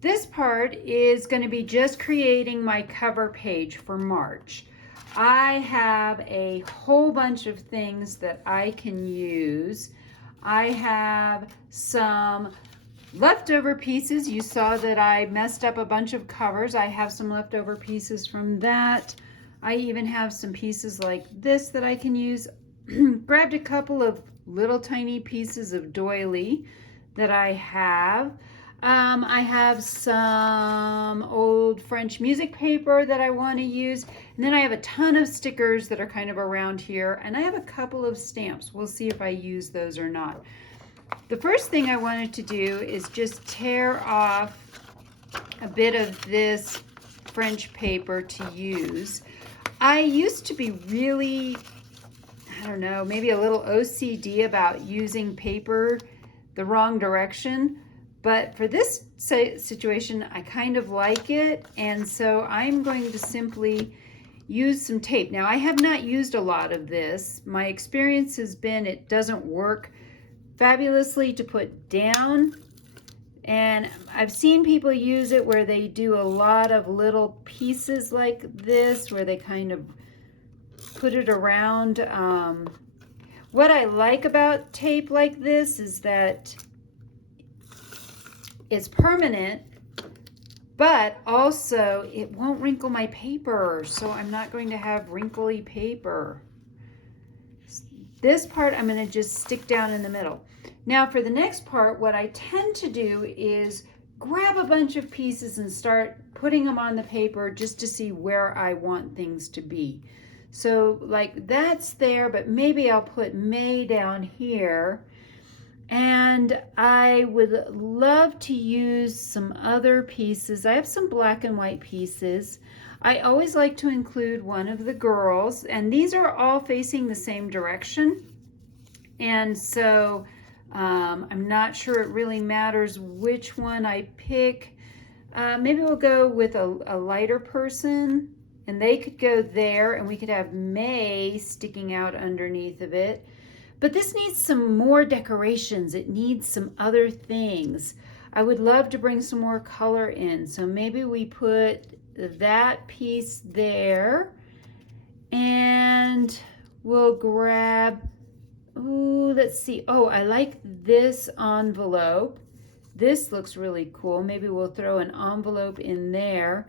This part is going to be just creating my cover page for March. I have a whole bunch of things that I can use. I have some leftover pieces. You saw that I messed up a bunch of covers. I have some leftover pieces from that. I even have some pieces like this that I can use. Grabbed a couple of little tiny pieces of doily that I have. I have some old French music paper that I want to use. And then I have a ton of stickers that are kind of around here. And I have a couple of stamps. We'll see if I use those or not. The first thing I wanted to do is just tear off a bit of this French paper to use. I used to be really, I don't know, maybe a little OCD about using paper the wrong direction. But for this situation, I kind of like it, and so I'm going to simply use some tape. Now, I have not used a lot of this. My experience has been it doesn't work fabulously to put down, and I've seen people use it where they do a lot of little pieces like this, where they kind of put it around. What I like about tape like this is that it's permanent, but also it won't wrinkle my paper, so I'm not going to have wrinkly paper. This part I'm going to just stick down in the middle. Now for the next part, what I tend to do is grab a bunch of pieces and start putting them on the paper just to see where I want things to be. So like that's there, but maybe I'll put May down here. And I would love to use some other pieces. I have some black and white pieces. I always like to include one of the girls, and these are all facing the same direction. And so I'm not sure it really matters which one I pick. Maybe we'll go with a lighter person, and they could go there, and we could have May sticking out underneath of it. But this needs some more decorations. It needs some other things. I would love to bring some more color in. So maybe we put that piece there, and we'll grab, ooh, let's see. Oh, I like this envelope. This looks really cool. Maybe we'll throw an envelope in there.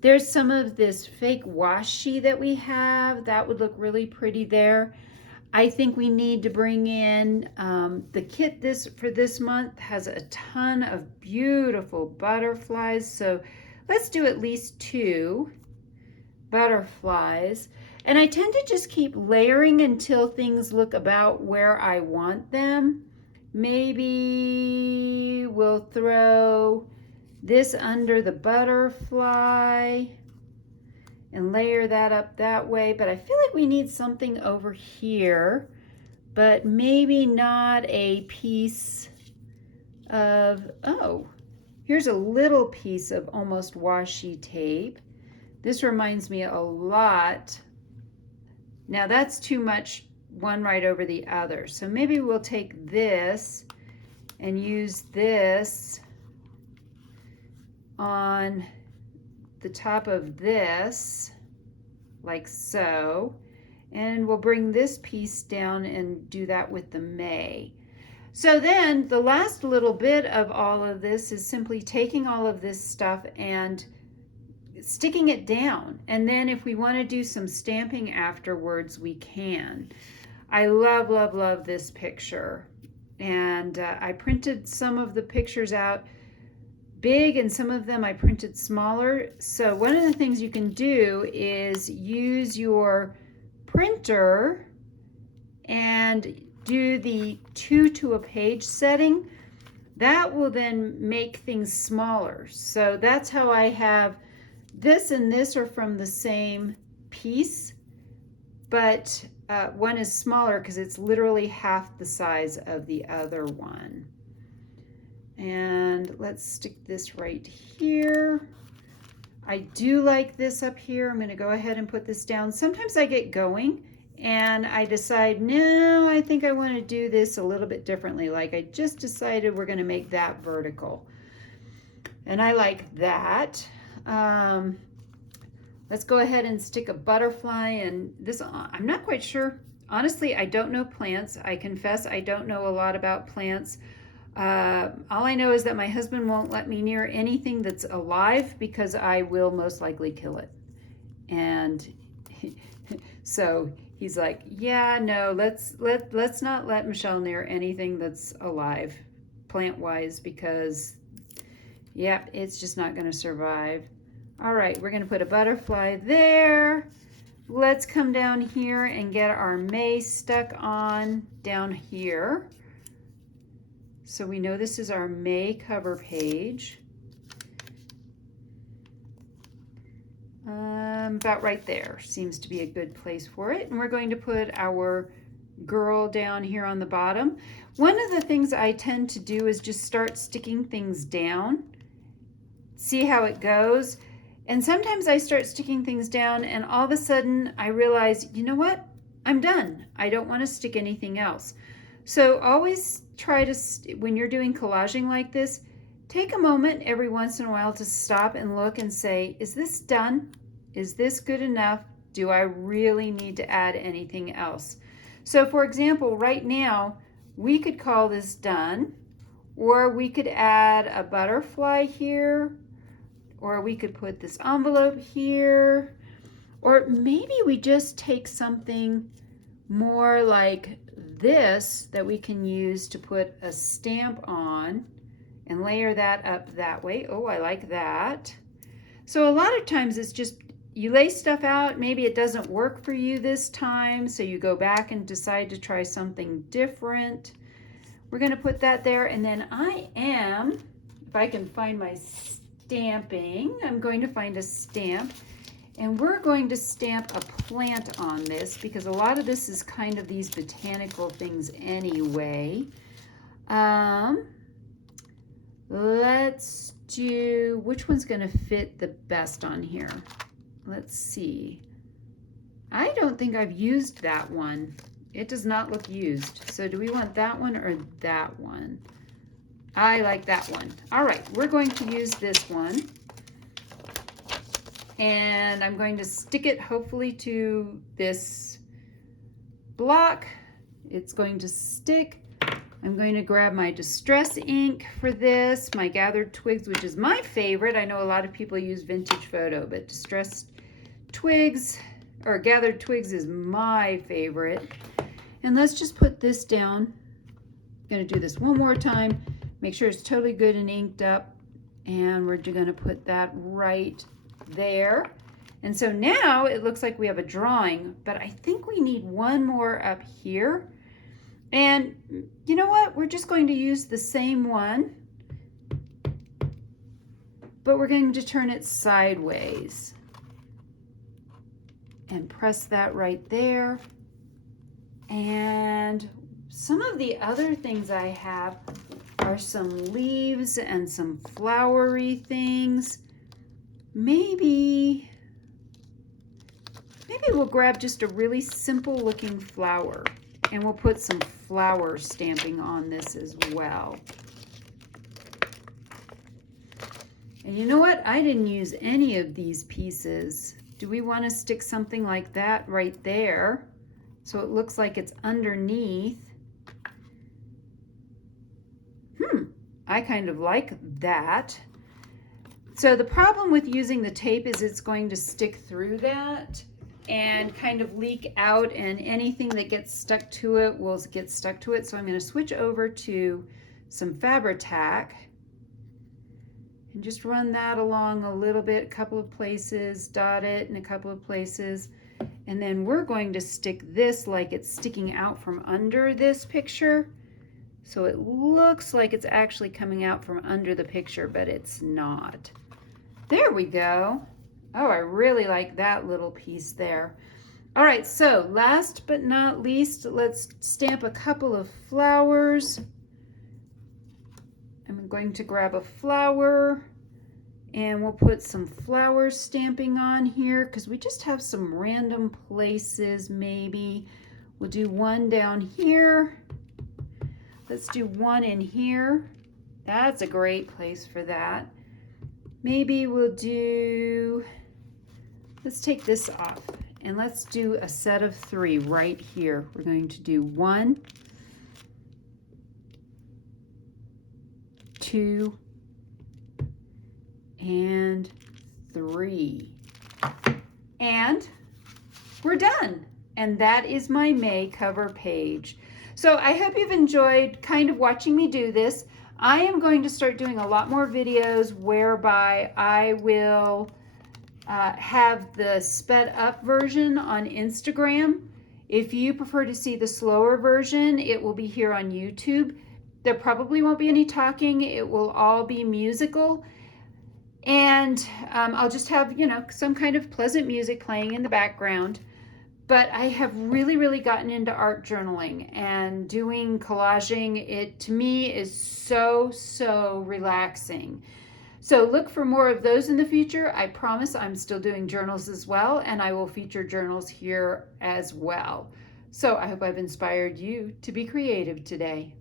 There's some of this fake washi that we have. That would look really pretty there. I think we need to bring in the kit for this month has a ton of beautiful butterflies. So let's do at least 2 butterflies. And I tend to just keep layering until things look about where I want them. Maybe we'll throw this under the butterfly and layer that up that way, but I feel like we need something over here, but maybe not a piece of, oh, here's a little piece of almost washi tape. This reminds me a lot. Now that's too much, one right over the other. So maybe we'll take this and use this on the top of this, like so, and we'll bring this piece down and do that with the May. So then the last little bit of all of this is simply taking all of this stuff and sticking it down, and then if we want to do some stamping afterwards, we can. I love, love, love this picture, and I printed some of the pictures out big, and some of them I printed smaller. So one of the things you can do is use your printer and do the 2 to a page setting. That will then make things smaller. So that's how I have this, and this are from the same piece, but one is smaller because it's literally half the size of the other one. And let's stick this right here. I do like this up here. I'm going to go ahead and put this down. Sometimes I get going and I decide, no, I think I want to do this a little bit differently. Like I just decided we're going to make that vertical. And I like that. Let's go ahead and stick a butterfly, and this, I'm not quite sure. Honestly, I don't know plants. I confess I don't know a lot about plants. All I know is that my husband won't let me near anything that's alive because I will most likely kill it. And so he's like, yeah, no, let's not let Michelle near anything that's alive, plant-wise, because yep, it's just not going to survive. All right, we're going to put a butterfly there. Let's come down here and get our May stuck on down here. So we know this is our May cover page. About right there seems to be a good place for it. And we're going to put our girl down here on the bottom. One of the things I tend to do is just start sticking things down, see how it goes. And sometimes I start sticking things down and all of a sudden I realize, you know what? I'm done. I don't want to stick anything else. So always try to, when you're doing collaging like this, take a moment every once in a while to stop and look and say, is this done? Is this good enough? Do I really need to add anything else? So for example, right now, we could call this done, or we could add a butterfly here, or we could put this envelope here, or maybe we just take something more like this that we can use to put a stamp on and layer that up that way. Oh, I like that. So a lot of times it's just you lay stuff out, maybe it doesn't work for you this time, so you go back and decide to try something different. We're going to put that there, and then if I can find my stamping, I'm going to find a stamp, and we're going to stamp a plant on this because a lot of this is kind of these botanical things anyway. Let's do, which one's going to fit the best on here? Let's see. I don't think I've used that one. It does not look used. So do we want that one or that one? I like that one. All right, we're going to use this one. And I'm going to stick it hopefully to this block. It's going to stick. I'm going to grab my distress ink for this, my gathered twigs, which is my favorite. I know a lot of people use vintage photo, but distressed twigs or gathered twigs is my favorite. And let's just put this down. I'm going to do this one more time. Make sure it's totally good and inked up. And we're going to put that right there. And so now it looks like we have a drawing, but I think we need one more up here. And you know what? We're just going to use the same one, but we're going to turn it sideways and press that right there. And some of the other things I have are some leaves and some flowery things. Maybe we'll grab just a really simple looking flower and we'll put some flower stamping on this as well. And you know what? I didn't use any of these pieces. Do we want to stick something like that right there so it looks like it's underneath? I kind of like that. So the problem with using the tape is it's going to stick through that and kind of leak out, and anything that gets stuck to it will get stuck to it. So I'm going to switch over to some Fabri-Tac and just run that along a little bit, a couple of places, dot it in a couple of places. And then we're going to stick this like it's sticking out from under this picture. So it looks like it's actually coming out from under the picture, but it's not. There we go. Oh, I really like that little piece there. All right, so last but not least, let's stamp a couple of flowers. I'm going to grab a flower and we'll put some flower stamping on here because we just have some random places maybe. We'll do one down here. Let's do one in here. That's a great place for that. maybe we'll do, let's take this off and let's do a set of 3 right here. We're going to do 1, 2, and 3. And we're done. And that is my May cover page. So I hope you've enjoyed kind of watching me do this. I am going to start doing a lot more videos whereby I will have the sped up version on Instagram. If you prefer to see the slower version, it will be here on YouTube. There probably won't be any talking. It will all be musical. And I'll just have, you know, some kind of pleasant music playing in the background. But I have really, really gotten into art journaling and doing collaging. It, to me, is so, so relaxing. So look for more of those in the future. I promise I'm still doing journals as well, and I will feature journals here as well. So I hope I've inspired you to be creative today.